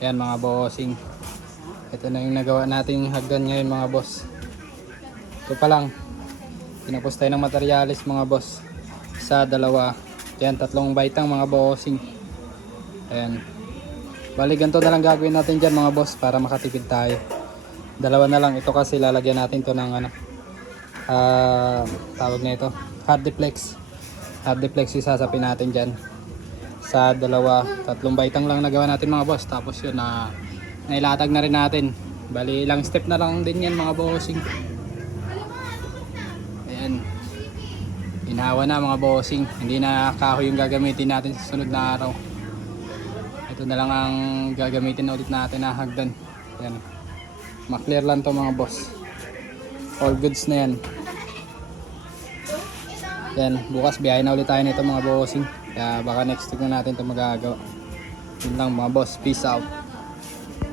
Ayan mga bossing. Ito na yung nagawa nating hagdan ngayon mga boss. Ito pa lang. Tinapos tayo ng materialis mga boss. Isa, dalawa. Ayan, 3 baitang mga bossing. Ayan. Bali ganito na lang gagawin natin dyan mga boss para makatipid tayo. Dalawa na lang. Ito kasi lalagyan natin to ng tawag na ito. Hot deflex. Hot deflex yung sasapin natin dyan. Sa dalawa, 3 baitang lang nagawa natin mga boss. Tapos yun nailatag na rin natin. Bali ilang step na lang din yan mga bossing. Ayan. Inawa na mga bossing. Hindi na kahoy yung gagamitin natin sa sunod na araw. Ito na lang ang gagamitin ulit natin na hagdan. Ayan. Ma-clear lang to mga boss. All goods na yan. Ayan. Bukas biyahe na ulit tayo nito mga bossing. Kaya baka next week na natin ito magagawa. Yun lang mga boss. Peace out.